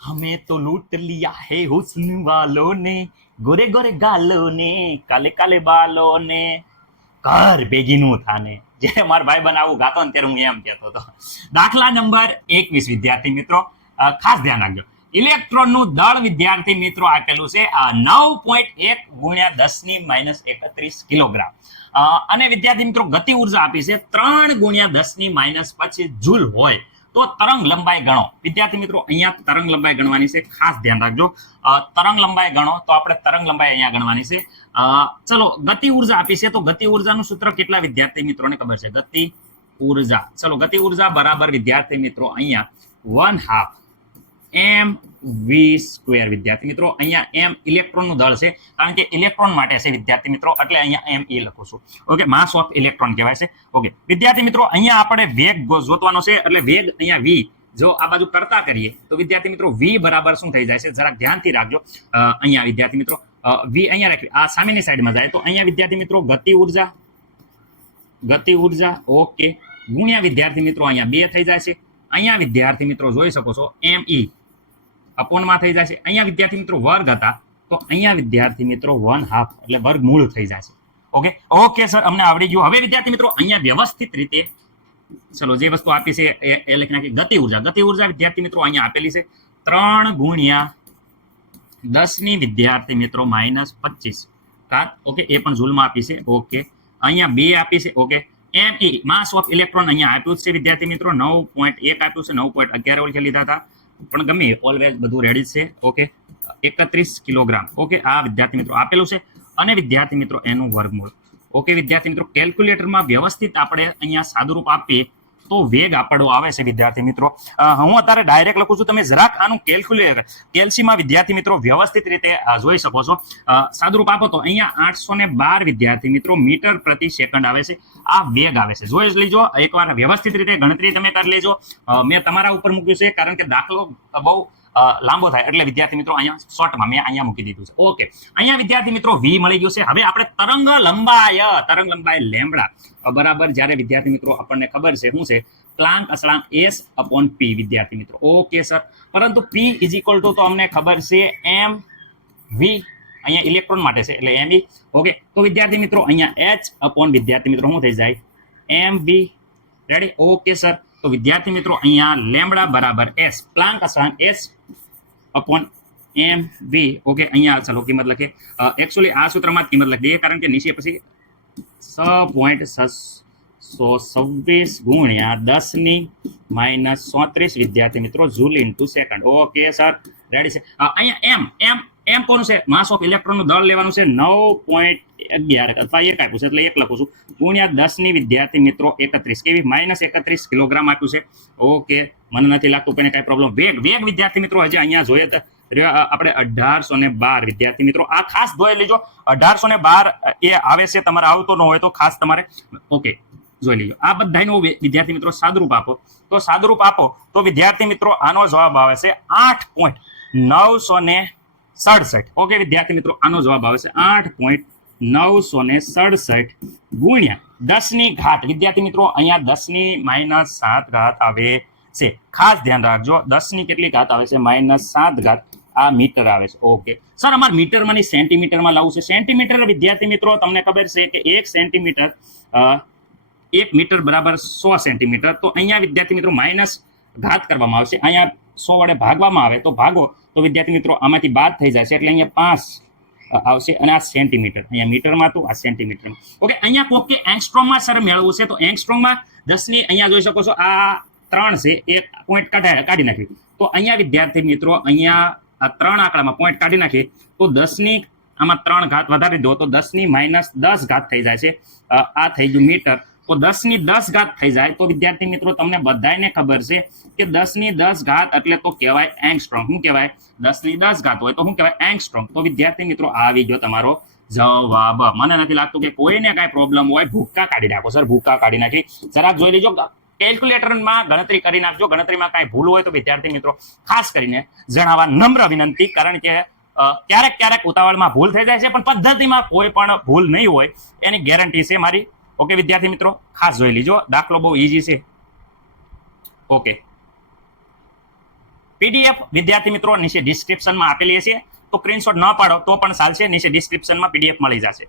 हमें तो लूट लिया है हुस्न वालों ने, गोरे गोरे गालों ने, काले काले बालों ने, કર ભેગીનું થાને. જે મારા ભાઈ બનાવું ગાતો ને ત્યારે હું એમ કહેતો હતો. દાખલા નંબર 21 વિદ્યાર્થી મિત્રો, ખાસ ધ્યાન રાખજો. ઇલેક્ટ્રોનનું દળ વિદ્યાર્થી મિત્રો આપેલું છે 9.1 ગુણ્યા 10⁻31 કિલોગ્રામ. અને વિદ્યાર્થી મિત્રો ગતિ ઉર્જા આપી છે 3 ગુણ્યા 10⁻25 જૂલ હોય તો તરંગ લંબાઈ ગણો. વિદ્યાર્થી મિત્રો અહીંયા તરંગ લંબાઈ ગણવાની છે, ખાસ ધ્યાન રાખજો. તરંગ લંબાઈ ગણો તો આપણે તરંગ લંબાઈ અહીંયા ગણવાની છે. ચલો ગતિ ઉર્જા આપી છે તો ગતિ ઉર્જાનું સૂત્ર કેટલા વિદ્યાર્થી મિત્રોને ખબર છે? ગતિ ઉર્જા, ચલો ગતિ ઉર્જા બરાબર વિદ્યાર્થી મિત્રો અહીંયા 1/2 mv². વિદ્યાર્થી મિત્રો અહીંયા m ઇલેક્ટ્રોનનું દળ છે, કારણ કે ઇલેક્ટ્રોન માટે છે વિદ્યાર્થી મિત્રો, એટલે અહીંયા m e લખું છું. ઓકે, માસ ઓફ ઇલેક્ટ્રોન કહેવાય છે. ઓકે વિદ્યાર્થી મિત્રો અહીંયા આપણે વેગ જોતવાનો છે, એટલે વેગ અહીંયા v જો આ બાજુ કરતા કરીએ તો વિદ્યાર્થી મિત્રો v બરાબર શું થઈ જાય છે જરાક ધ્યાનથી રાખજો. અહીંયા વિદ્યાર્થી મિત્રો v અહીંયા રાખી, આ સામેની સાઈડમાં જાય તો અહીંયા વિદ્યાર્થી મિત્રો ગતિ ઉર્જા ઓકે ગુણ્યા વિદ્યાર્થી મિત્રો અહીંયા 2 થઈ જાય છે. અહીંયા વિદ્યાર્થી મિત્રો જોઈ શકો છો me અપોનમાં થઈ જાય છે. અહીંયા વિદ્યાર્થી મિત્રો વર્ગ હતા તો અહીંયા વિદ્યાર્થી મિત્રો 1/2 એટલે વર્ગમૂળ થઈ જાય છે. ઓકે ઓકે સર, અમને આવડી ગયું. હવે વિદ્યાર્થી મિત્રો અહીંયા વ્યવસ્થિત રીતે ચલો જે વસ્તુ આપી છે એ લખી નાખી. ગતિ ઉર્જા વિદ્યાર્થી મિત્રો અહીંયા આપેલી છે 3 ગુણ્યા 10 વિદ્યાર્થી મિત્રો -25 ઘાત. ઓકે એ પણ જૂલમાં આપી છે. ઓકે અહીંયા 2 આપી છે. Okay me mass of electron અહીંયા આપ્યું છે વિદ્યાર્થી મિત્રો 9.1 આપ્યું છે, 9.11 ઓળખી લીધા હતા પણ ગમે ઓલવેઝ બધું રેડી છે. Okay 31 kilogram. ઓકે આ વિદ્યાર્થી મિત્રો આપેલું છે અને વિદ્યાર્થી મિત્રો એનું વર્ગમૂળ. ઓકે વિદ્યાર્થી મિત્રો કેલ્ક્યુલેટરમાં વ્યવસ્થિત આપણે અહીંયા સાદુરૂપ આપીએ તો વેગ આપણો આવે છે વિદ્યાર્થી મિત્રો. હું અત્યારે ડાયરેક્ટ લખું છું, તમે જરાક આનું કેલ્ક્યુલેટર કેલ્સીમાં વિદ્યાર્થી મિત્રો વ્યવસ્થિત રીતે જોઈ શકો છો. સાદુરૂપ આપો તો અહીંયા 812 વિદ્યાર્થી મિત્રો મીટર પ્રતિ સેકન્ડ આવે છે. આ વેગ આવે છે, જોઈ લેજો એકવાર વ્યવસ્થિત રીતે ગણતરી તમે કરી લેજો. મેં તમારા ઉપર મૂક્યું છે કારણ કે દાખલો બહુ લાંબો થાય એટલે વિદ્યાર્થી મિત્રો અહીંયા શોર્ટમાં મેં અહીંયા મૂકી દીધું છે. ઓકે અહીંયા વિદ્યાર્થી મિત્રો v મળી ગયું છે. હવે આપણે તરંગ લંબાઈ લેમ્બડા બરાબર જ્યારે વિદ્યાર્થી મિત્રો આપણને ખબર છે શું છે પ્લાન્ક અચળાંક s/p વિદ્યાર્થી મિત્રો. ઓકે સર, પરંતુ p = તો અમને ખબર છે mv, અહીંયા ઇલેક્ટ્રોન માટે છે એટલે mv. ઓકે તો વિદ્યાર્થી મિત્રો અહીંયા h/ વિદ્યાર્થી મિત્રો શું થઈ જાય mv. રેડી? ઓકે સર, તો વિદ્યાર્થી મિત્રો અહીંયા લેમ્બડા બરાબર s પ્લાન્ક અચળાંક s/mv. ઓકે અહીંયા ચલો કિંમત લખીએ. એકચ્યુઅલી આ સૂત્રમાં જ કિંમત લખી દઈએ કારણ કે નીચે પછી 6.626 ગુણ્યા 10⁻34 વિદ્યાર્થી મિત્રો joule into second. Okay sir ready છે. અહીંયા m કોનું છે? માસ ઓફ ઇલેક્ટ્રોનનું દળ લેવાનું છે 9.11 અથવા 1 આપ્યું છે એટલે 1 લખું છું ગુણ્યા 10 વિદ્યાર્થી મિત્રો 31 કેવી -31 કિલોગ્રામ આપ્યું છે. ઓકે મને નથી લાગતું કે કઈ પ્રોબ્લેમ. વેગ વિદ્યાર્થી મિત્રો હજી અહીંયા જોઈએ તો આપણે 1812 વિદ્યાર્થી મિત્રો આ ખાસ જોઈ લેજો. 1812 એ આવે છે, તમારે આવતો ન હોય તો ખાસ તમારે ઓકે જોઈ લેજો. આ બધાનો વિદ્યાર્થી મિત્રો સાદુરૂપ આપો તો વિદ્યાર્થી મિત્રો આનો જવાબ આવે છે 8.967. ઓકે વિદ્યાર્થી મિત્રો આનો જવાબ આવે છે 8.967 ગુણ્યા 10 ઘાત. વિદ્યાર્થી મિત્રો અહીંયા 10⁻7 ઘાત આવે છે. ખાસ ધ્યાન રાખજો 10 કેટલી ઘાત આવે છે? -7 ઘાત. આ મીટર આવે છે. ઓકે સર અમારે મીટરમાં સેન્ટીમીટરમાં લાવવું છે. સેન્ટીમીટર વિદ્યાર્થી મિત્રો તમને ખબર છે કે 1 સેન્ટીમીટર 1 મીટર બરાબર 100 સેન્ટીમીટર. તો અહીંયા વિદ્યાર્થી મિત્રો માઇનસ ઘાત કરવામાં આવશે. અહીંયા 100 વડે ભાગવામાં આવે તો ભાગો તો વિદ્યાર્થી મિત્રો આમાંથી બાદ થઈ જાય છે એટલે અહીંયા 5 આવશે અને આ સેન્ટીમીટર. અહીંયા મીટરમાં તો આ સેન્ટીમીટર. ઓકે અહીંયા કોક કે એંગસ્ટ્રોમમાં સર મેળવવું છે તો એંગસ્ટ્રોમમાં 10 અહીંયા જોઈ શકો છો આ 3 છે, એક પોઈન્ટ કાઢી નાખી તો અહીંયા વિદ્યાર્થી મિત્રો અહીંયા આ 3 આંકડામાં પોઈન્ટ કાઢી નાખી તો 10 આમાં 3 ઘાત વધારી દો તો 10⁻10 ઘાત થઈ જાય છે. આ થઈ ગયું મીટર. તો 10⁻10 ઘાત થઈ જાય તો વિદ્યાર્થી મિત્રો તમને બધાને ખબર છે કે 10⁻10 ઘાત એટલે તો કહેવાય એંગસ્ટ્રોમ. શું કહેવાય? 10⁻10 ઘાત હોય તો શું કહેવાય? એંગસ્ટ્રોમ. તો વિદ્યાર્થી મિત્રો આવી ગયો તમારો જવાબ. મને નથી લાગતું કે કોઈને કાંઈ પ્રોબ્લેમ હોય. ભૂક્કા કાઢી નાખો સર, ભૂક્કા કાઢી નાખી. જરાક જોઈ લેજો કેલ્ક્યુલેટરમાં ગણતરી કરી નાખજો. ગણતરીમાં કાંઈ ભૂલ હોય તો વિદ્યાર્થી મિત્રો ખાસ કરીને જણાવવા નમ્ર વિનંતી, કારણ કે ક્યારેક ઉતાવળમાં ભૂલ થઈ જાય છે પણ પદ્ધતિમાં કોઈ પણ ભૂલ નહીં હોય એની ગેરંટી છે મારી. ઓકે વિદ્યાર્થી મિત્રો ખાસ જોઈ લીજો, દાખલો બહુ ઈઝી છે. ઓકે પીડીએફ વિદ્યાર્થી મિત્રો નીચે ડિસ્ક્રિપ્શનમાં આપેલી હશે, તો સ્ક્રીનશોટ ન પાડો તો પણ ચાલશે, નીચે ડિસ્ક્રિપ્શનમાં પીડીએફ મળી જશે.